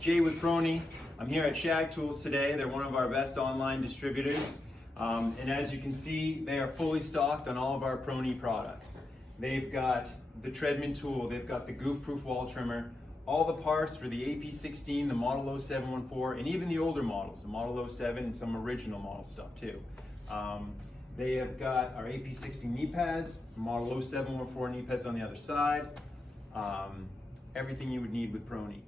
Jay with ProKnee. I'm here at ShagTools today. They're one of our best online distributors. And as you can see, they are fully stocked on all of our ProKnee products. They've got the Treadman tool, they've got the goof-proof wall trimmer, all the parts for the AP16, the Model 0714, and even the older models, the Model 07 and some original model stuff too. They have got our AP16 knee pads, Model 0714 knee pads on the other side. Everything you would need with ProKnee.